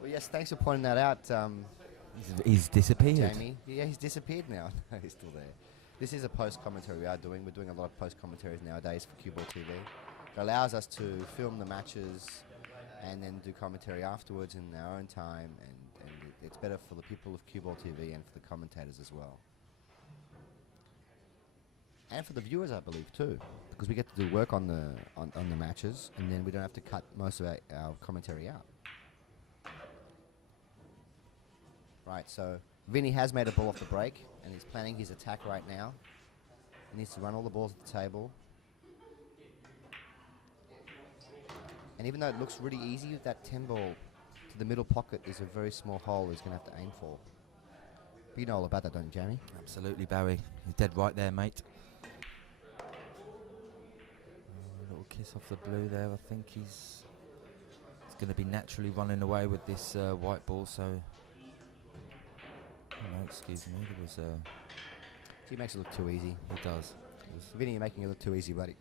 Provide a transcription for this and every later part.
Well, yes, thanks for pointing that out, He's disappeared. Jamie. Yeah, he's disappeared now. No, he's still there. This is a post-commentary we are doing. We're doing a lot of post-commentaries nowadays for Cue Ball TV. It allows us to film the matches and then do commentary afterwards in our own time, and it's better for the people of Cue Ball TV and for the commentators as well. And for the viewers, I believe, too, because we get to do work on the matches, and then we don't have to cut most of our commentary out. Right, so Vinnie has made a ball off the break, and he's planning his attack right now. He needs to run all the balls at the table. And even though it looks really easy, that 10 ball to the middle pocket is a very small hole he's going to have to aim for. But you know all about that, don't you, Jamie? Absolutely, Barry. You're dead right there, mate. A little kiss off the blue there. I think he's going to be naturally running away with this white ball, so... Oh, no, excuse me. There was He makes it look too easy. He does. Vinnie, you're making it look too easy, buddy.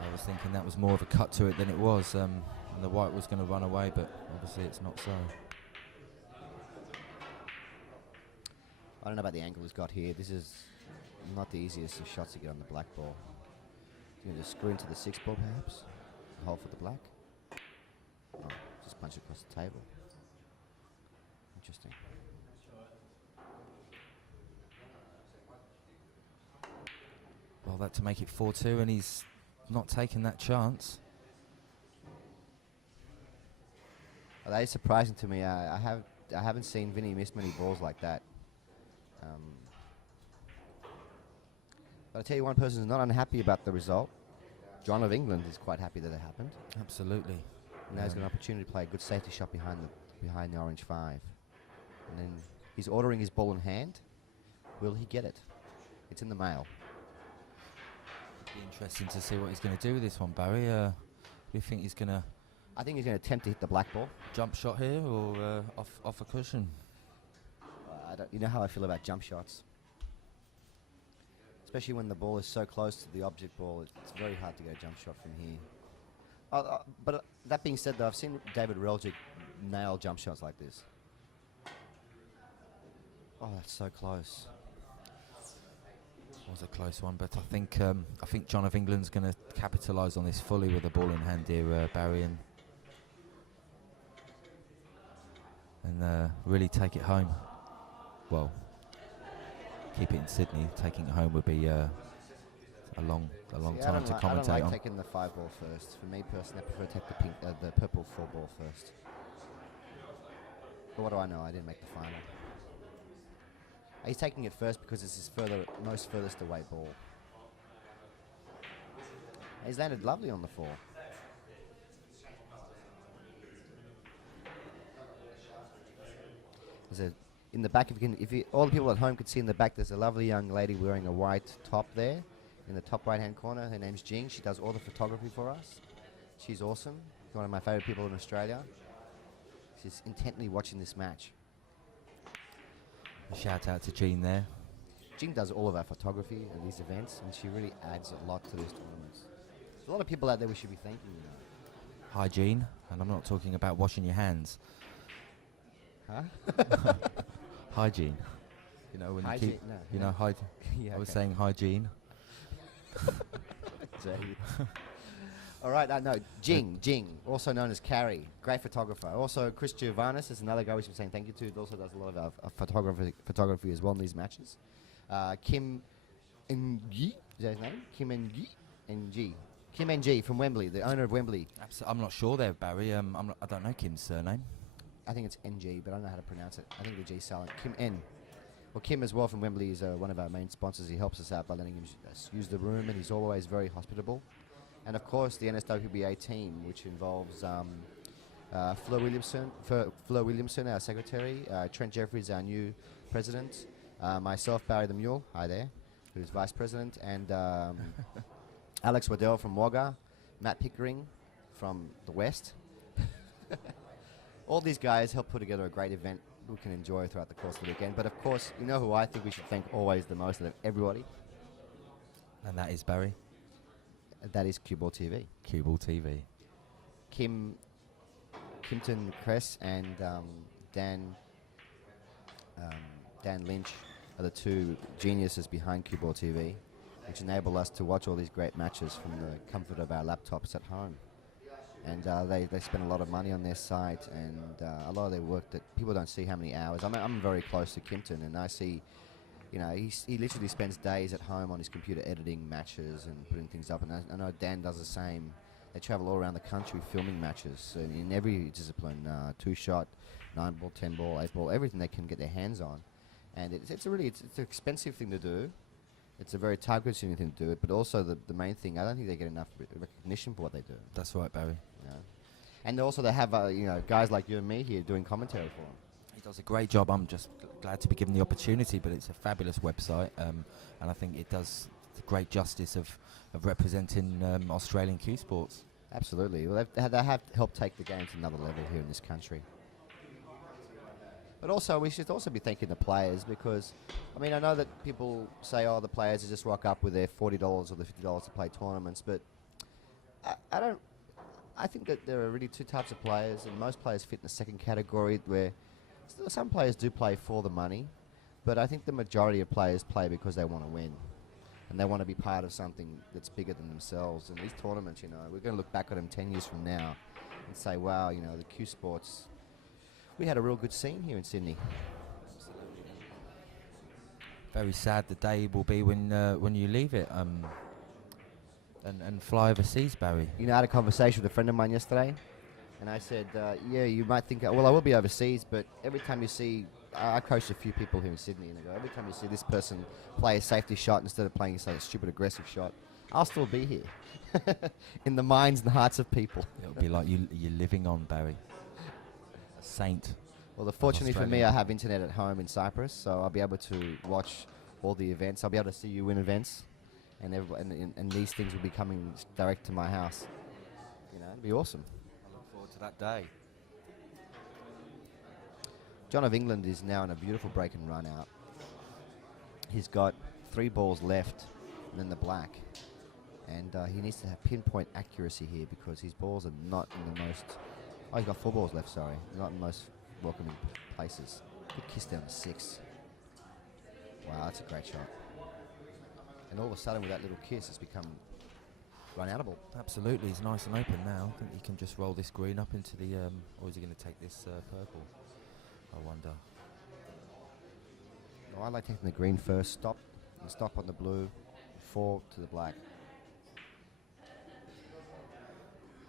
I was thinking that was more of a cut to it than it was, and the white was going to run away, but obviously it's not so. I don't know about the angle he's got here. This is not the easiest of shots to get on the black ball. He's going to screw into the 6 ball, perhaps. Hold for the black. Oh, just punch across the table. Interesting. Well, that to make it 4-2, and he's not taking that chance. Well, that is surprising to me. I haven't seen Vinnie miss many balls like that. But I tell you, one person who's not unhappy about the result. John of England is quite happy that it happened. Absolutely. Now he's got an opportunity to play a good safety shot behind the orange 5. And then he's ordering his ball in hand. Will he get it? It's in the mail. It'll be interesting to see what he's going to do with this one, Barry. Do you think he's going to... I think he's going to attempt to hit the black ball. Jump shot here or off a cushion? You know how I feel about jump shots. Especially when the ball is so close to the object ball, it's very hard to get a jump shot from here. But that being said, though, I've seen David Reljic nail jump shots like this. Oh, that's so close. It was a close one, but I think John of England's going to capitalise on this fully with the ball in hand here, Barry, and really take it home. Well, keep it in Sydney. Taking it home would be a long time to commentate on. I don't like taking the 5 ball first. For me personally, I prefer to take the purple 4 ball first. But what do I know? I didn't make the final. He's taking it first because it's his most furthest away ball. He's landed lovely on the 4. In the back, all the people at home could see in the back, there's a lovely young lady wearing a white top there in the top right-hand corner. Her name's Jing. She does all the photography for us. She's awesome. One of my favorite people in Australia. She's intently watching this match. A shout out to Jean there. Jing does all of our photography at these events, and she really adds a lot to these tournaments. There's a lot of people out there we should be thanking. Hygiene, and I'm not talking about washing your hands. Huh? Hygiene. You know when hygiene, you keep, no, you no. know, hygiene. Yeah, I was okay. saying hygiene. All right, no, Jing, also known as Carrie, great photographer. Also, Chris Giovannis is another guy we should be saying thank you to. He also does a lot of our photography as well in these matches. Kim Ng, is that his name? Kim Ng. Kim Ng from Wembley, the owner of Wembley. I'm not sure there, Barry. I don't know Kim's surname. I think it's NG, but I don't know how to pronounce it. I think the G's silent. Kim N. Well, Kim as well from Wembley is one of our main sponsors. He helps us out by letting him use the room, and he's always very hospitable. And of course, the NSWPBA team, which involves Flo Williamson, our secretary, Trent Jeffries, our new president, myself, Barry the Mule, hi there, who's vice president, and Alex Waddell from Wagga, Matt Pickering from the West. All these guys help put together a great event we can enjoy throughout the course of the weekend. But of course, you know who I think we should thank always the most out of everybody? And that is Barry. That is Cue Ball TV. Cue Ball TV. Kimpton Kress and Dan Lynch are the two geniuses behind Cue Ball TV, which enable us to watch all these great matches from the comfort of our laptops at home. And they spend a lot of money on their site, and a lot of their work that people don't see how many hours. I'm very close to Kimpton, and I see, he literally spends days at home on his computer editing matches and putting things up. And I know Dan does the same. They travel all around the country filming matches in every discipline, 2-shot, 9-ball, 10-ball, 8-ball, everything they can get their hands on. And it's an expensive thing to do. It's a very time-consuming thing to do it, but also the main thing, I don't think they get enough recognition for what they do. That's right, Barry. And also they have guys like you and me here doing commentary for them. He does a great job. I'm just glad to be given the opportunity, but it's a fabulous website, and I think it does the great justice of representing Australian cue sports. Absolutely. Well, they have helped take the game to another level here in this country. But also, we should also be thanking the players, because, I know that people say, oh, the players just rock up with their $40 or the $50 to play tournaments, but I think that there are really two types of players, and most players fit in the second category, where some players do play for the money, but I think the majority of players play because they want to win, and they want to be part of something that's bigger than themselves. And these tournaments, we're going to look back at them 10 years from now and say, wow, the cue sports, we had a real good scene here in Sydney. Very sad the day will be when you leave it and fly overseas, Barry. I had a conversation with a friend of mine yesterday, and I said, yeah, you might think, well, I will be overseas, but every time you see, I coached a few people here in Sydney, and I go, every time you see this person play a safety shot instead of playing, say, a stupid aggressive shot, I'll still be here in the minds and hearts of people. It'll be like you're living on, Barry. A saint. Well, fortunately for me, I have internet at home in Cyprus, so I'll be able to watch all the events. I'll be able to see you win events, and these things will be coming direct to my house. It'll be awesome. I look forward to that day. John of England is now in a beautiful break and run out. He's got 3 balls left, and then the black. And he needs to have pinpoint accuracy here, because his balls are not in the most... Oh, he's got 4 balls left, sorry. Not in the most welcoming places. Good kiss down to 6. Wow, that's a great shot. And all of a sudden, with that little kiss, it's become run-outable. Absolutely, he's nice and open now. I think he can just roll this green up into the... or is he going to take this purple? I wonder. No, I like taking the green first, stop on the blue, 4 to the black.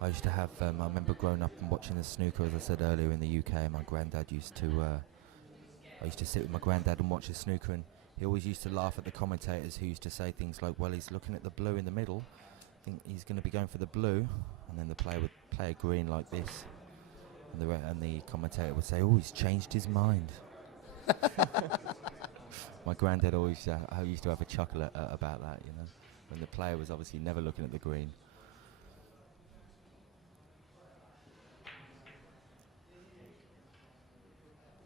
I used to have, I remember growing up and watching the snooker, as I said earlier, in the UK. My granddad used to, I used to sit with my granddad and watch the snooker, and he always used to laugh at the commentators who used to say things like, well, he's looking at the blue in the middle, I think he's going to be going for the blue, and then the player would play a green like this, and the commentator would say, oh, he's changed his mind. My granddad always I used to have a chuckle about that, when the player was obviously never looking at the green.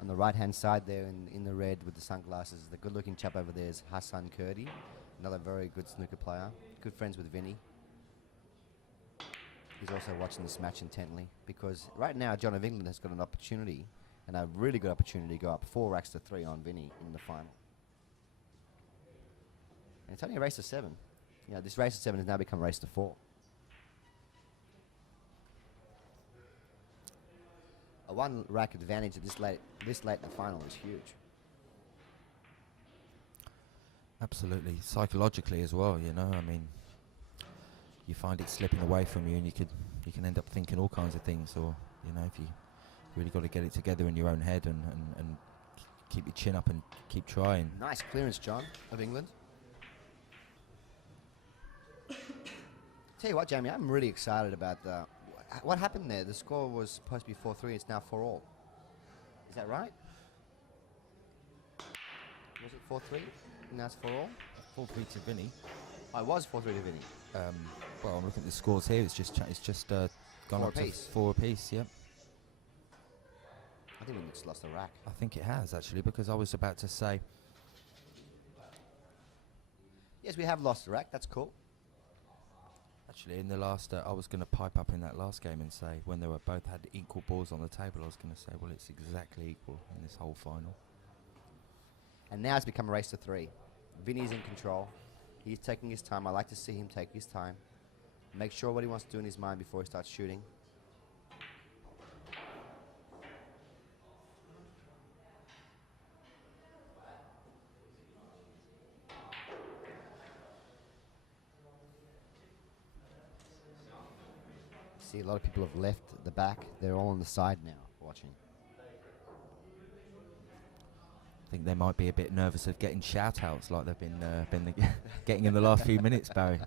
On the right-hand side there in the red with the sunglasses, the good-looking chap over there is Hassan Kurdi, another very good snooker player, good friends with Vinnie. He's also watching this match intently, because right now John of England has got an opportunity, and a really good opportunity, to go up 4 racks to 3 on Vinnie in the final. And it's only a race to 7. This race to 7 has now become a race to 4. A 1 rack advantage at this late in the final is huge. Absolutely, psychologically as well. You find it slipping away from you, and you can end up thinking all kinds of things. Or if you really got to get it together in your own head and keep your chin up and keep trying. Nice clearance, John of England. Tell you what, Jamie, I'm really excited about what happened there. The score was supposed to be 4-3. It's now 4-all. Is that right? Was it 4-3? Now it's 4-all? 4-3 to Vinnie. Oh, it was 4-3 to Vinnie. Well, I'm looking at the scores here. It's just gone 4 up apiece. to 4 apiece. Yep. I think we just lost the rack. I think it has, actually, because I was about to say... Yes, we have lost the rack. That's cool. Actually, in the last, I was going to pipe up in that last game and say, when they were both had equal balls on the table, I was going to say, well, it's exactly equal in this whole final. And now it's become a race to 3. Vinny's in control. He's taking his time. I like to see him take his time. Make sure what he wants to do in his mind before he starts shooting. See, a lot of people have left the back. They're all on the side now watching. I think they might be a bit nervous of getting shout-outs like they've been getting in the last few minutes, Barry.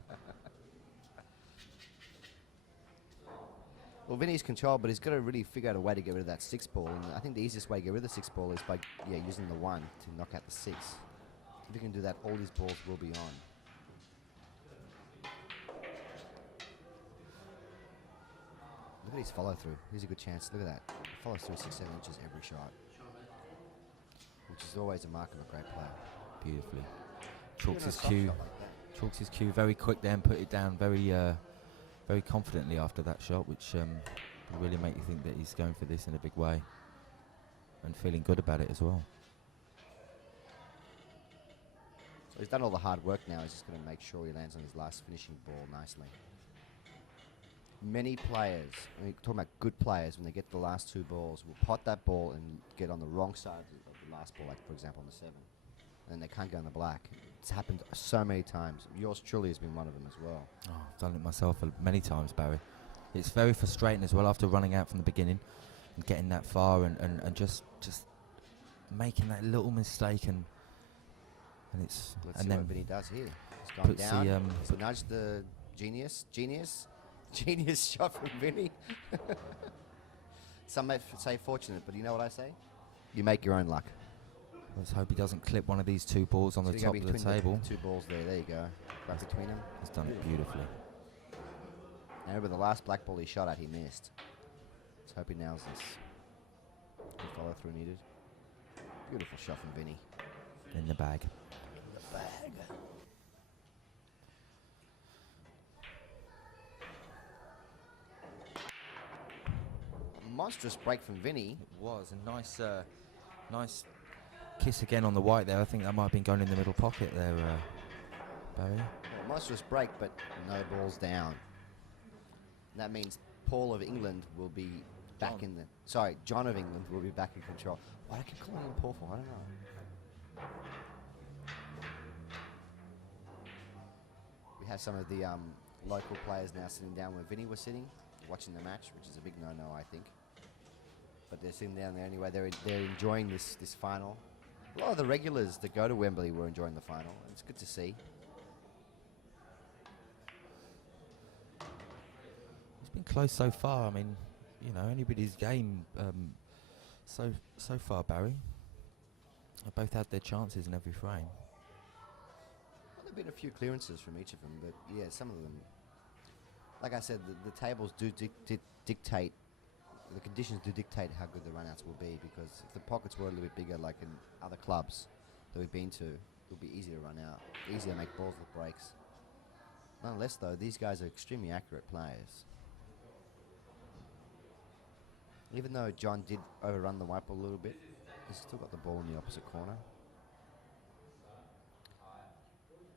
Well, Vinny's controlled, but he's got to really figure out a way to get rid of that 6 ball. And I think the easiest way to get rid of the 6 ball is by using the 1 to knock out the 6. If he can do that, all his balls will be on. Look at his follow-through. Here's a good chance. Look at that. He follows through 6-7 inches every shot, which is always a mark of a great player. Beautifully. Chalks his cue. Chalks his cue very quick then, put it down very very confidently after that shot, which will really make you think that he's going for this in a big way and feeling good about it as well. So he's done all the hard work now. He's just going to make sure he lands on his last finishing ball nicely. Many players, when you're talking about good players, when they get the last 2 balls, will pot that ball and get on the wrong side of the last ball, like for example on the 7. And they can't go in the black. It's happened so many times. Yours truly has been one of them as well. Oh, I've done it myself many times, Barry. It's very frustrating as well after running out from the beginning and getting that far and just making that little mistake and it's... Let's and see then what Vinny does here. He's gone down. He's nudged the genius shot from Vinny. Some may say fortunate, but you know what I say? You make your own luck. Let's hope he doesn't clip one of these 2 balls on the top of the table. The 2 balls there you go. Right between them. He's done it beautifully. Now remember the last black ball he shot at, he missed. Let's hope he nails this. Good follow through needed. Beautiful shot from Vinny. In the bag. In the bag. Monstrous break from Vinny. It was a nice kiss again on the white there. I think that might have been going in the middle pocket there, Barry. Well, monstrous break, but no balls down. That means Paul of England will be back in the... Sorry, John of England will be back in control. Why do I keep calling him Paul for? I don't know. We have some of the local players now sitting down where Vinny was sitting, watching the match, which is a big no-no, I think. But they're sitting down there anyway. They're enjoying this final. A lot of the regulars that go to Wembley were enjoying the final. It's good to see. It's been close so far. I mean, you know, anybody's game so far, Barry. They both had their chances in every frame. Well, there have been a few clearances from each of them, but yeah, some of them. Like I said, the tables do dictate. The conditions do dictate how good the runouts will be, because if the pockets were a little bit bigger, like in other clubs that we've been to, it would be easier to run out, easier to make balls with breaks. Nonetheless, though, these guys are extremely accurate players. Even though John did overrun the white ball a little bit, he's still got the ball in the opposite corner.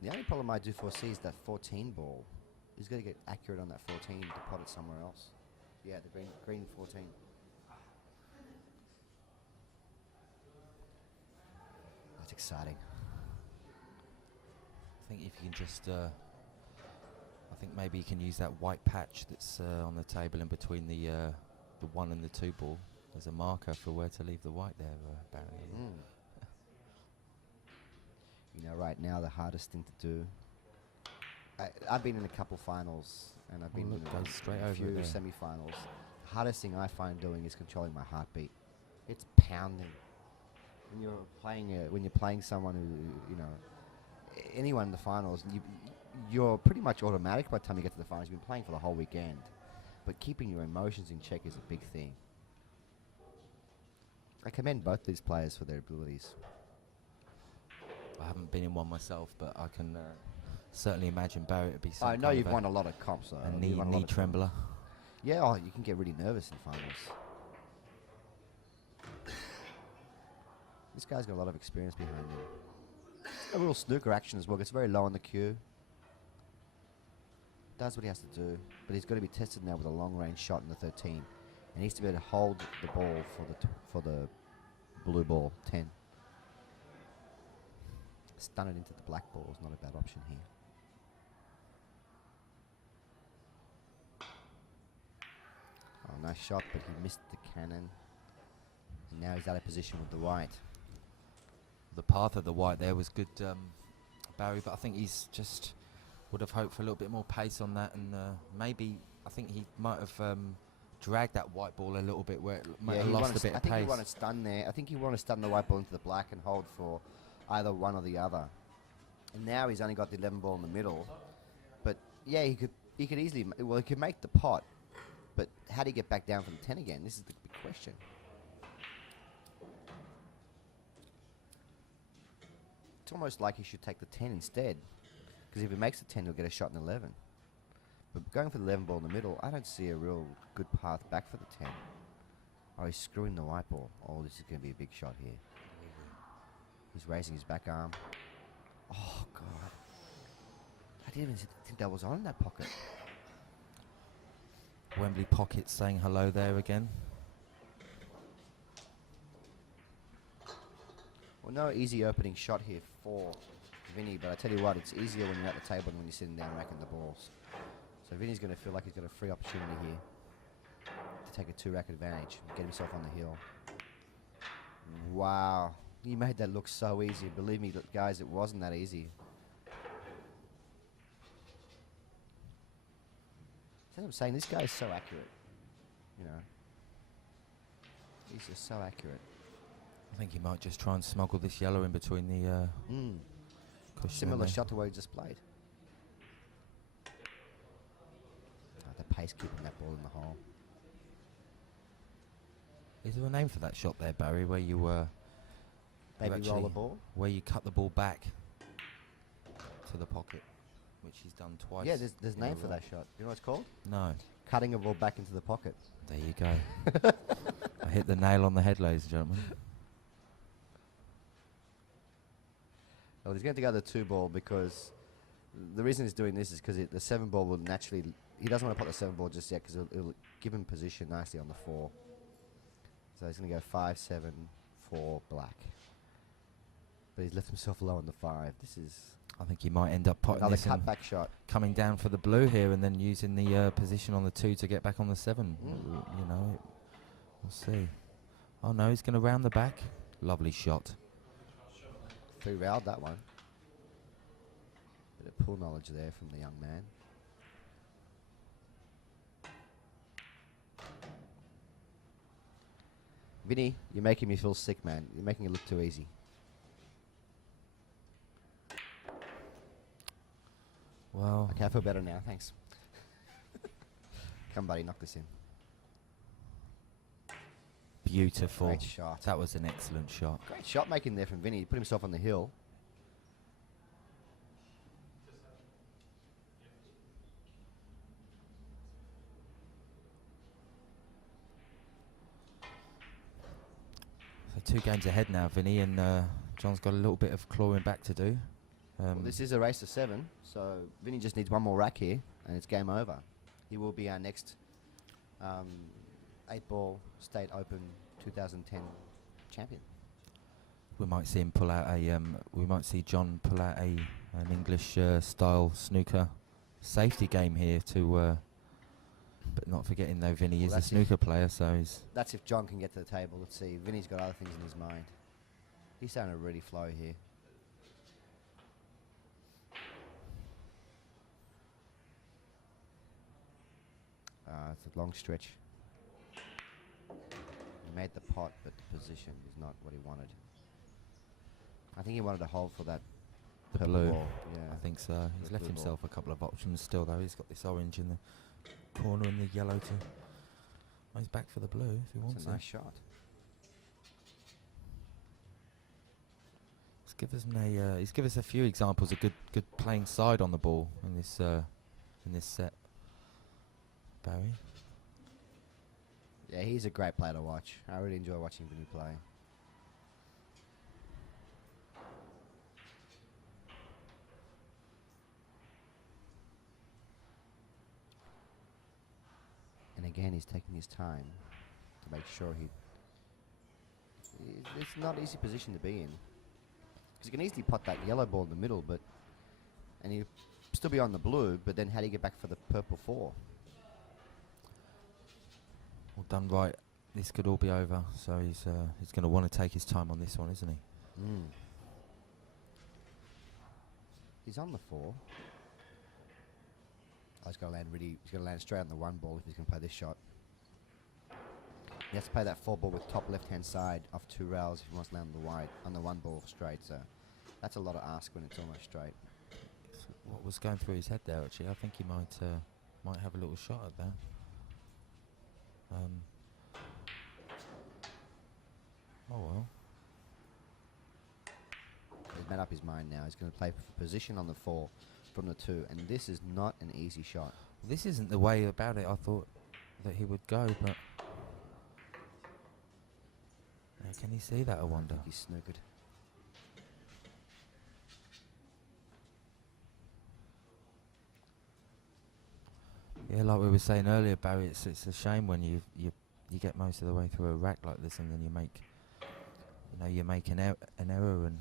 The only problem I do foresee is that 14 ball. He's got to get accurate on that 14 to pot it somewhere else. Yeah, the green 14. That's exciting. I think if you can just, I think maybe you can use that white patch that's on the table in between the 1 and the 2 ball as a marker for where to leave the white there, Barry. You know, right now the hardest thing to do. I've been in a couple finals, and I've been in a few semi-finals. The hardest thing I find doing is controlling my heartbeat. It's pounding. When you're playing someone who, you know, anyone in the finals, you're pretty much automatic by the time you get to the finals. You've been playing for the whole weekend, but keeping your emotions in check is a big thing. I commend both these players for their abilities. I haven't been in one myself, but I can certainly imagine Barry to be some I know kind you've of won a lot of comps, though. a You've won a lot knee of trembler. Yeah, oh, you can get really nervous in finals. This guy's got a lot of experience behind him. A little snooker action as well. Gets very low on the cue. Does what he has to do, but he's got to be tested now with a long-range shot in the 13. And he needs to be able to hold the ball for the blue ball 10. Stun it into the black ball is not a bad option here. Oh, nice shot, but he missed the cannon. And now he's out of position with the white. The path of the white there was good, Barry, but I think he's just would have hoped for a little bit more pace on that, and maybe I think he might have dragged that white ball a little bit where it might have lost a bit of pace. I think he wanted to stun there. I think he wanted to stun the white ball into the black and hold for either one or the other. And now he's only got the 11 ball in the middle. But yeah, he could easily, well, he could make the pot. But how do you get back down from the 10 again? This is the big question. It's almost like he should take the 10 instead. Because if he makes the 10, he'll get a shot in 11. But going for the 11 ball in the middle, I don't see a real good path back for the 10. Oh, he's screwing the white ball. Oh, this is going to be a big shot here. He's raising his back arm. Oh, God. I didn't even think that was on in that pocket. Wembley pocket saying hello there again. Well, no easy opening shot here for Vinnie, but I tell you what, it's easier when you're at the table than when you're sitting down racking the balls. So Vinnie's going to feel like he's got a free opportunity here to take a 2-rack advantage and get himself on the hill. Wow. He made that look so easy. Believe me, guys, it wasn't that easy. That's what I'm saying. This guy is so accurate. You know. He's just so accurate. I think he might just try and smuggle this yellow in between the cushion. Similar shot to what he just played. Oh, the pace keeping that ball in the hole. Is there a name for that shot there, Barry, where you Baby roller ball? Where you cut the ball back to the pocket, which he's done twice. Yeah, there's a name for that shot. You know what it's called? No. Cutting a ball back into the pocket. There you go. I hit the nail on the head, ladies and gentlemen. Well, he's going to go the 2 ball because the reason he's doing this is because the 7 ball will naturally... He doesn't want to put the 7 ball just yet because it'll give him position nicely on the 4. So he's going to go 5, 7, 4, black. But he's left himself low on the 5. This is... I think he might end up potting another this and cutback shot. coming down for the blue here and then using the position on the 2 to get back on the 7. You know, we'll see. Oh no, he's going to round the back. Lovely shot. 3-railed that one. Bit of pool knowledge there from the young man. Vinnie, you're making me feel sick, man. You're making it look too easy. Well, Okay, I feel better now, thanks. Come, buddy, knock this in. beautiful. Great shot. That was an excellent shot. Great shot making there from Vinnie. He put himself on the hill. So 2 games ahead now, Vinnie, and John's got a little bit of clawing back to do. Well, this is a race to 7, so Vinnie just needs one more rack here, and it's game over. He will be our next 8-ball State Open 2010 champion. We might see him pull out a. We might see John pull out an English style snooker safety game here to. But not forgetting though, Vinnie is a snooker player, so he's. That's if John can get to the table. Let's see. Vinnie's got other things in his mind. He's starting to really flow here. It's a long stretch. He made the pot, but the position is not what he wanted. I think he wanted to hold for that The purple blue. ball. Yeah. I think so. He's The left blue himself a couple of options still though. He's got this orange in the corner and the yellow to. Oh, he's back for the blue if he wants It's a it. nice shot. It's He's given us a few examples of good playing side on the ball in this set. Barry. Yeah, he's a great player to watch. I really enjoy watching Vinnie play. And again, he's taking his time to make sure it's not an easy position to be in. Because he can easily pot that yellow ball in the middle, and he'll still be on the blue, but then how do you get back for the purple 4? Well done right. This could all be over, so he's going to want to take his time on this one, isn't he? Mm. He's on the 4. He's going to land straight on the 1 ball if he's going to play this shot. He has to play that 4 ball with top left-hand side off 2 rails if he wants to land on the 1 ball straight. So that's a lot of ask when it's almost straight. What was going through his head there? Actually, I think he might have a little shot at that. Oh well. He's made up his mind now. He's going to play for position on the 4 from the 2, and this is not an easy shot. This isn't the way about it I thought that he would go, but can he see that, I wonder? I think he's snookered. Yeah, like we were saying earlier, Barry, it's a shame when you get most of the way through a rack like this, and then you make an error, and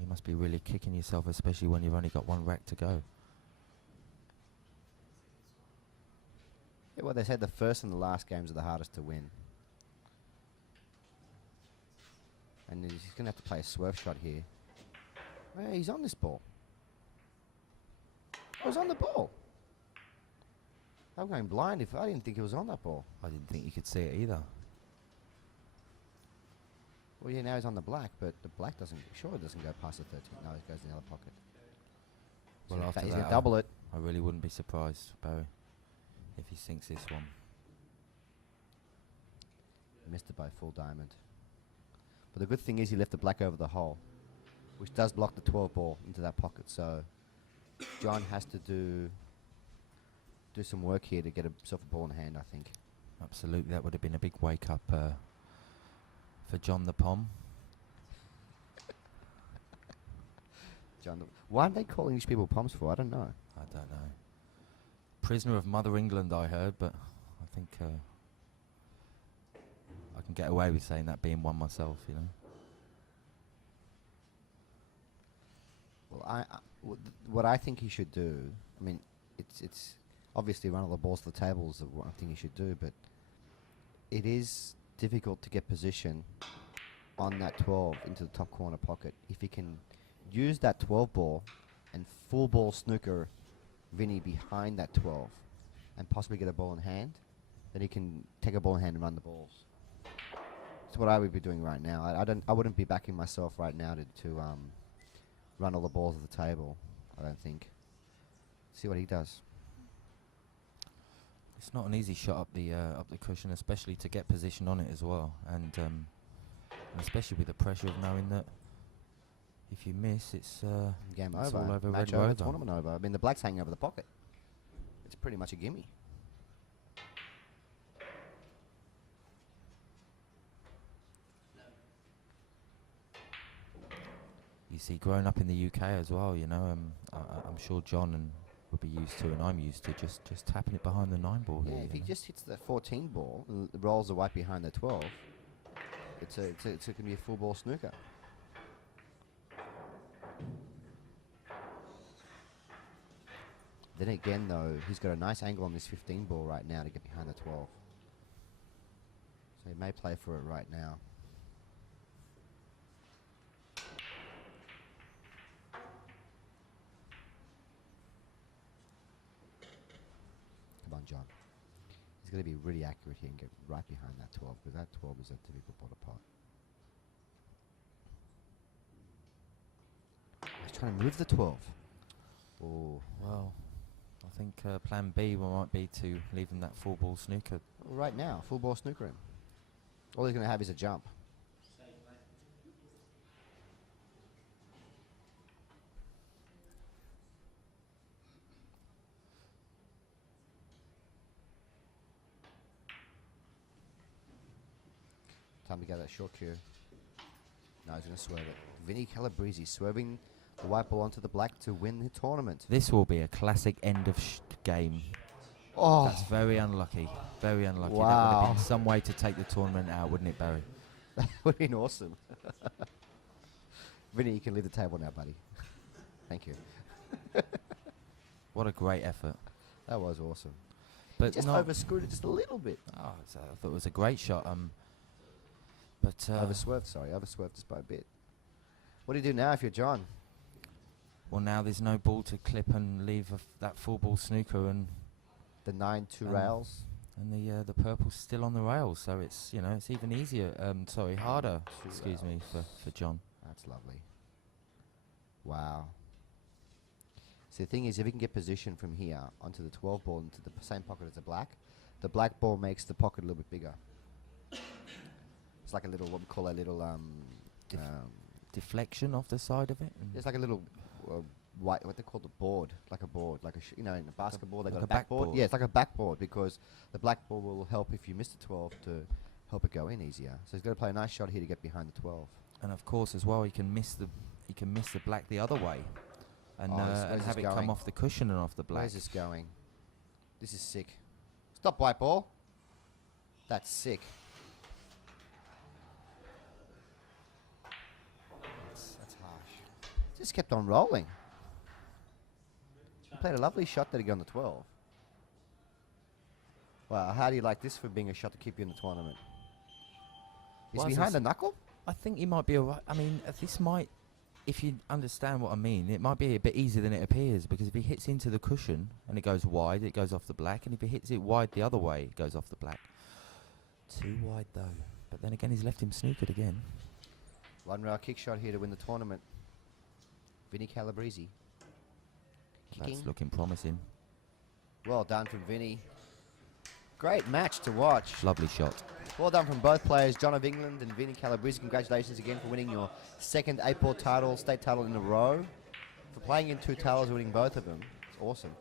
you must be really kicking yourself, especially when you've only got 1 rack to go. Yeah, well, they said the first and the last games are the hardest to win. And he's going to have to play a swerve shot here. Yeah, he's on this ball. I was on the ball. I'm going blind if I didn't think it was on that ball. I didn't think you could see it either. Well, yeah, now he's on the black, but the black doesn't go past the 13. No, it goes in the other pocket. Well, so after he's that, going to double it. I really wouldn't be surprised, Barry, if he sinks this one. Missed it by full diamond. But the good thing is he left the black over the hole, which does block the 12 ball into that pocket. So John has to do some work here to get himself a ball in hand, I think. Absolutely, that would have been a big wake-up for John the Pom. Why aren't they calling these people Poms for? I don't know. I don't know. Prisoner of Mother England, I heard, but I think I can get away with saying that, being one myself, you know. Well, what I think he should do, I mean, it's obviously run all the balls to the table is what I think he should do, but it is difficult to get position on that 12 into the top corner pocket. If he can use that 12 ball and full ball snooker Vinnie behind that 12 and possibly get a ball in hand, then he can take a ball in hand and run the balls. That's what I would be doing right now. I wouldn't be backing myself right now to run all the balls at the table. I don't think. See what he does. It's not an easy shot up the cushion, especially to get position on it as well, and especially with the pressure of knowing that if you miss, it's game it's over, all over, match red over, over. tournament over. I mean, the black's hanging over the pocket. It's pretty much a gimme. You see, growing up in the UK as well, you know, I'm sure John would be used to, and I'm used to just tapping it behind the 9 ball. Yeah, here, if he just hits the 14 ball and rolls the white behind the 12, it's going to be a full ball snooker. Then again, though, he's got a nice angle on this 15 ball right now to get behind the 12. So he may play for it right now. Come on, John. He's going to be really accurate here and get right behind that 12, because that 12 is a typical bottom pot. He's trying to move the 12. Oh. Well, I think plan B might be to leave him that full ball snooker. Right now, full ball snooker him. All he's going to have is a jump. time to get that short cue. No, he's going to swerve it. Vinnie Calabrese swerving the white ball onto the black to win the tournament. This will be a classic end of game. Oh, That's very unlucky. Very unlucky. That would Wow. have been some way to take the tournament out, wouldn't it, Barry? that would have been awesome. Vinnie, you can leave the table now, buddy. Thank you. What a great effort. That was awesome. But Just not overscrewed it just a little bit. I thought it was a great shot. But Overswerved just by a bit. What do you do now if you're John? well, now there's no ball to clip and leave that full ball snooker, and The 9-2 rails. the purple's still on the rails, so it's it's even easier. Harder. Two Excuse me for John. That's lovely. Wow. See, the thing is, if you can get position from here onto the 12 ball into the same pocket as the black ball makes the pocket a little bit bigger. It's like a little, what we call a little, Deflection off the side of it. it's like a little white, what they call the board, like a board, like a, in a basketball, they like got a a backboard. backboard. Yeah, it's like a backboard because the black ball will help if you miss the 12 to help it go in easier. So he's got to play a nice shot here to get behind the 12. And of course, as well, he can miss the black the other way, and where's have this it come going? off the cushion and off the black. Where's this going? This is sick. Stop, white ball. That's sick. That's harsh. Just kept on rolling. He played a lovely shot there to get on the 12. Wow, how do you like this for being a shot to keep you in the tournament? Is Well, he as I behind the s- knuckle? I think he might be alright. I mean, this might, if you understand what I mean, it might be a bit easier than it appears, because if he hits into the cushion and it goes wide, it goes off the black, and if he hits it wide the other way, it goes off the black. Too wide though. But then again, he's left him snookered again. One rail kick shot here to win the tournament. Vinnie Calabrese. Kicking. That's looking promising. Well done from Vinnie. Great match to watch. Lovely shot. Well done from both players, John of England and Vinnie Calabrese. Congratulations again for winning your second state title in a row. For playing in two titles, winning both of them. It's awesome.